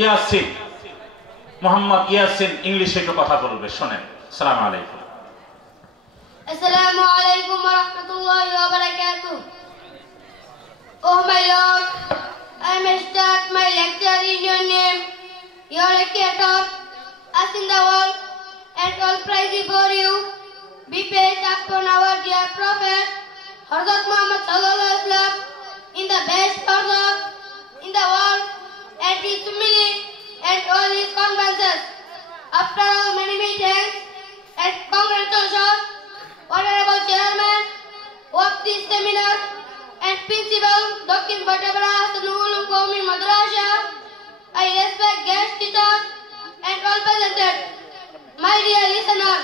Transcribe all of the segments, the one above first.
ইয়াসিন মোহাম্মদ ইয়াসিন ইংলিশে একটু কথা বলবে, শোনেন। আসসালামু আলাইকুম। Assalamu alaikum wa rahmatullahi wa barakatuh. Oh my Lord, I may start my lecture in your name, your creator, us in the world, and all praise before you. Be praised upon our dear Prophet, Hazrat Muhammad sallallahu alaihi wasallam, in the best person in the world, and his family and all his conferences. After all, many thanks and congratulations, Honorable Chairman of this seminar and Principal Dr. Batabara Hasanul Qaumi Madrasa, I respect guest teachers and all present. My dear listener,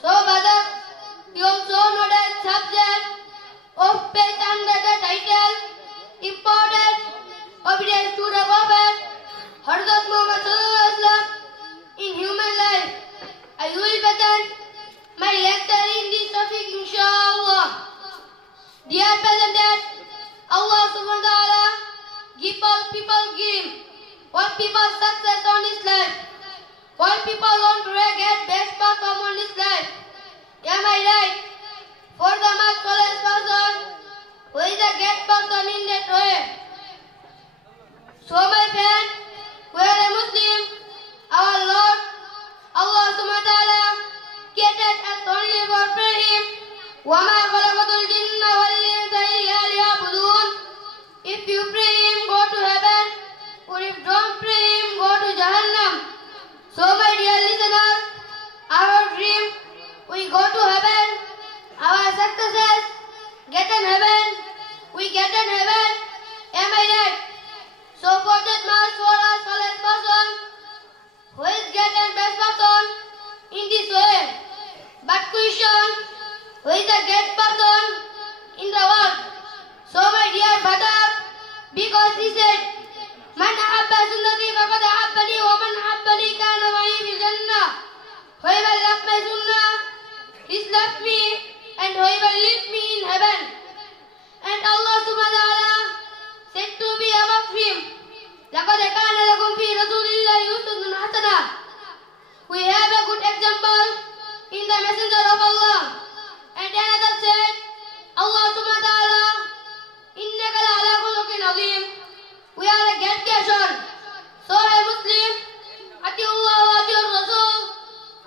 so brother, you also know that subject of page under the title Important Obedience to the Prophet Hazrat Muhammad sallallahu alaihi wasallam in human life. I will present my lecture in this topic, inshallah. Dear presenters, Allah subhanahu wa ta'ala give all people give. All people success on this life. All people want to get best perform on this life. Am I right? For the most college person, who is a great person in that way. So my friend, we are a Muslim. Our Lord, Allah subhanahu wa ta'ala, created us only for pray Him. وَمَا خَلَقَتُ الْجِنَّ وَالْإِنسَ إِلَّا لِيَعْبُدُونِ. If you pray Him, go to heaven. Or if don't pray Him, go to Jahannam. So my dear listeners, our dream, we go to heaven. Our successes, get in heaven. We get in heaven. Am I right? So for that much for us college person, who is getting best person in this way. But question, who is the great person in the world? So my dear brother, because he said, Man ahabba sunnati faqad ahabbani wa man ahabbani kana ma'i fil jannah. Whoever loves my sunnah, he loves me, and whoever leaves me in heaven. And Allah subhanahu wa ta'ala said to be above him, لَقَدْ كَانَ لَكُمْ فِي رَسُولِ اللَّهِ أُسْوَةٌ حَسَنَةٌ. We have a good example in the messenger of Allah. And another said, Allah subhanahu wa ta'ala, إِنَّكَ لَعَلَى خُلُقٍ عَظِيمٍ. We are a great nation. So a Muslim, أَطِيعُوا اللَّهَ وَأَطِيعُوا الرَّسُولَ.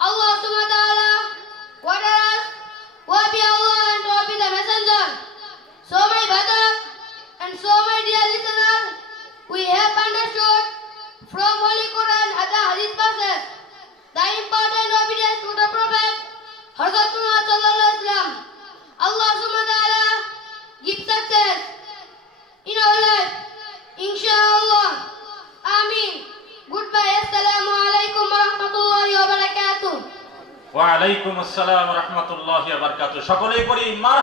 Allah subhanahu wa ta'ala ordered us to obey Allah and to obey the messenger. So my brother and so my dear listeners, we have understood from Holy Quran and the Hadith verses the important obedience to the Prophet Hazrat Muhammad sallallahu alaihi wasallam. Allah subhanahu wa ta'ala give success in our life, inshallah. Ameen. Goodbye. Assalamu alaikum wa rahmatullahi wa barakatuh. ওয়া আলাইকুম আসসালাম ওয়া রাহমাতুল্লাহি ওয়া বারাকাতুহু। সকলেই পড়ি।